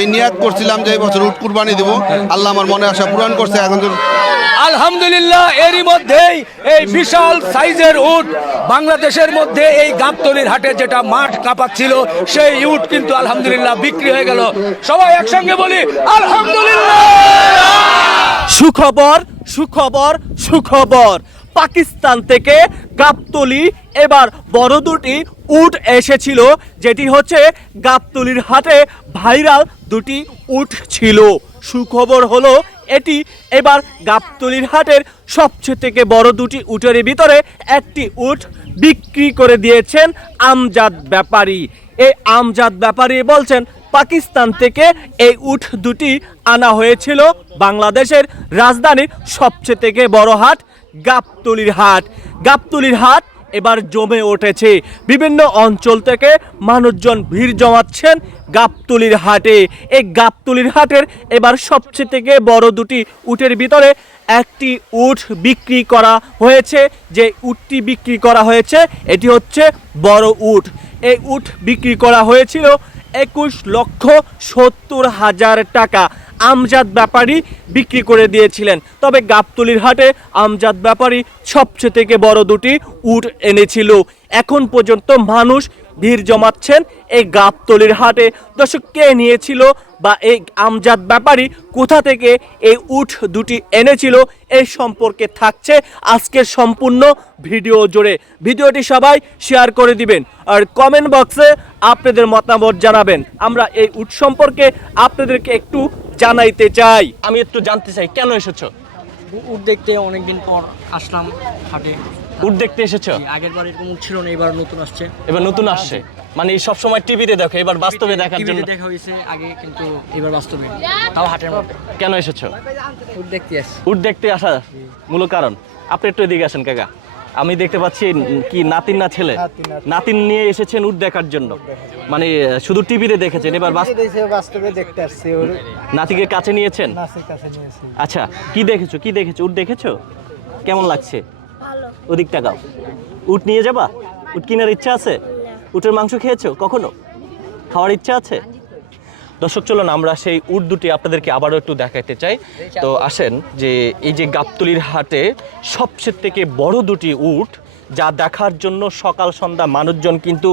এই নিয়াত করছিলাম যে এই বছর উট কুরবানি দিব। আল্লাহ আমার মনে আশা পূরণ করছে এখন আলহামদুলিল্লাহ এরই মধ্যেই এই বিশাল সাইজের উট বাংলাদেশের মধ্যে এই গাবতলির হাটে যেটা মাঠ কাঁপাচ্ছিল সেই উট কিন্তু আলহামদুলিল্লাহ বিক্রি হয়ে গেল। সবাই একসঙ্গে বলি আলহামদুলিল্লাহ! সুখবর সুখবর সুখবর। পাকিস্তান থেকে গাবতলি এবার বড় দুটি উট এসেছিল, যেটি হচ্ছে গাবতলির হাটে ভাইরাল দুটি উট ছিল। সুখবর হলো এটি এবার গাবতলির হাটের সবচেয়ে থেকে বড় দুটি উটের ভিতরে একটি উট বিক্রি করে দিয়েছেন আমজাদ ব্যাপারী। এই আমজাদ ব্যাপারী বলছেন, পাকিস্তান থেকে এই উট দুটি আনা হয়েছিল বাংলাদেশের রাজধানীর সবচেয়ে থেকে বড় হাট গাবতলির হাট। গাবতলির হাট এবার জমে উঠেছে। বিভিন্ন অঞ্চল থেকে মানুষজন ভিড় জমাচ্ছেন গাবতলির হাটে। এই গাবতলির হাটের এবার সবচেয়ে থেকে বড় দুটি উটের ভিতরে একটি উট বিক্রি করা হয়েছে। যে উটটি বিক্রি করা হয়েছে, এটি হচ্ছে বড় উট। এই উট বিক্রি করা হয়েছিল একুশ লক্ষ সত্তর হাজার টাকা। আমজাদ ব্যাপারী বিক্রি করে দিয়েছিলেন। তবে গাবতলির হাটে আমজাদ ব্যাপারী সবচেয়ে থেকে বড় দুটি উট এনেছিল। এখন পর্যন্ত মানুষ ভিড় জমাচ্ছেন এই গাবতলির হাটে। দর্শক, কে নিয়েছিল বা এই আমজাদ ব্যাপারী কোথা থেকে এই উট দুটি এনেছিল এই সম্পর্কে থাকছে আজকের সম্পূর্ণ ভিডিও জুড়ে। ভিডিওটি সবাই শেয়ার করে দিবেন আর কমেন্ট বক্সে আপনাদের মতামত জানাবেন। আমরা এই উট সম্পর্কে আপনাদেরকে একটু জানাইতে চাই। আমি একটু জানতে চাই কেন এসেছ? উট দেখতে অনেকদিন পর আসলাম হাটে। উট দেখতে এসেছ? আগের বার এরকম উট ছিল না এবার নতুন আসছে। এবার নতুন আসছে। মানে সব সময় টিভিতে দেখো এবার বাস্তবে দেখার জন্য। দেখা হয়েছে আগে কিন্তু এবার বাস্তবে তাও হাটের মধ্যে। কেন এসেছ? উট দেখতে আসছি। উট দেখতে আসা মূল কারণ। আপনি একটু এদিকে আসেন কাকা। আমি দেখতে পাচ্ছি কি নাতিন না ছেলে? নাতিন নিয়ে এসেছেন উট দেখার জন্য। মানে শুধু টিভিতে দেখেছেন এবার বাস্তবে দেখতে আসছি নাতিকে কাছে নিয়েছেন? আচ্ছা কি দেখেছ কি দেখেছ? উট দেখেছ? কেমন লাগছে? ওদিক টাকাও উট নিয়ে যাবা? উট কেনার ইচ্ছা আছে? উটের মাংস খেয়েছো কখনো? খাওয়ার ইচ্ছা আছে? দর্শক চলুন আমরা সেই উট দুটি আপনাদেরকে আবারও একটু দেখাতে চাই। তো আসেন যে এই যে গাবতলির হাটে সবচেয়ে থেকে বড় দুটি উট যা দেখার জন্য সকাল সন্ধ্যা মানুষজন কিন্তু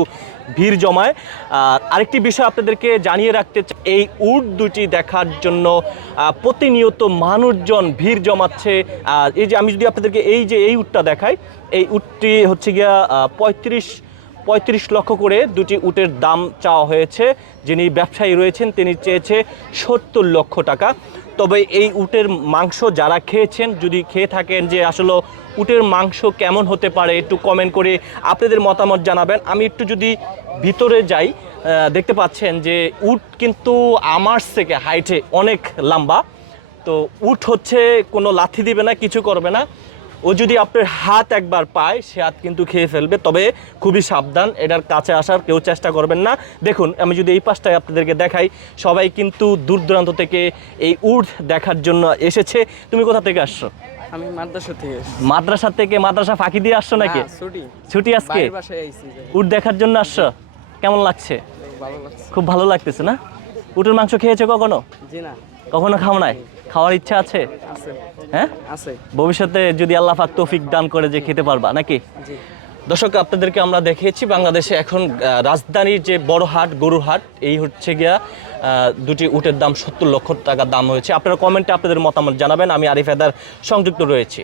ভিড় জমায়। আর আরেকটি বিষয় আপনাদেরকে জানিয়ে রাখতে চাই, এই উট দুটি দেখার জন্য প্রতিনিয়ত মানুষজন ভিড় জমাচ্ছে। আর এই যে আমি যদি আপনাদেরকে এই যে এই উটটা দেখাই এই উটটি হচ্ছে গিয়া পঁয়ত্রিশ পঁয়ত্রিশ লক্ষ করে দুটি উটের দাম চাওয়া হয়েছে। যিনি ব্যবসায়ী রয়েছেন, তিনি চেয়েছে সত্তর লক্ষ টাকা। তবে এই উটের মাংস যারা খেয়েছেন, যদি খেয়ে থাকেন যে আসলে উটের মাংস কেমন হতে পারে, একটু কমেন্ট করে আপনাদের মতামত জানাবেন। আমি একটু যদি ভিতরে যাই দেখতে পাচ্ছেন যে উট কিন্তু আমার থেকে হাইটে অনেক লম্বা। তো উট হচ্ছে কোনো লাথি দিবে না, কিছু করবে না। ও যদি আপনার হাত একবার পায় সে হাত কিন্তু খেয়ে ফেলবে। তবে খুবই সাবধান এটার কাছে আসার কেউ চেষ্টা করবেন না। দেখুন আমি যদি এই পাশটায় আপনাদেরকে দেখাই সবাই কিন্তু দূর দূরান্ত থেকে এই উট দেখার জন্য এসেছে। তুমি কোথা থেকে আসছো? আমি মাদ্রাসা থেকে মাদ্রাসা থেকে মাদ্রাসা ফাঁকি দিয়ে আসছো নাকি? ছুটি। ছুটি আজকে? উট দেখার জন্য আসছো? কেমন লাগছে? লাগছে। খুব ভালো লাগতেছে না? উটের মাংস খেয়েছো কখনো? জি না। কখনো খাও নাই? খাওয়ার ইচ্ছা আছে? হ্যাঁ? আছে। ভবিষ্যতে যদি আল্লাহ পাক তৌফিক দান করে যে খেতে পারবা নাকি? জি। দর্শক আপনাদেরকে আমরা দেখিয়েছি বাংলাদেশে এখন রাজধানীর যে বড় হাট গরু হাট এই হচ্ছে গিয়া দুটি উটের দাম সত্তর লক্ষ টাকা দাম হয়েছে। আপনারা কমেন্টে আপনাদের মতামত জানাবেন। আমি আরিফ হেদার সংযুক্ত রয়েছি।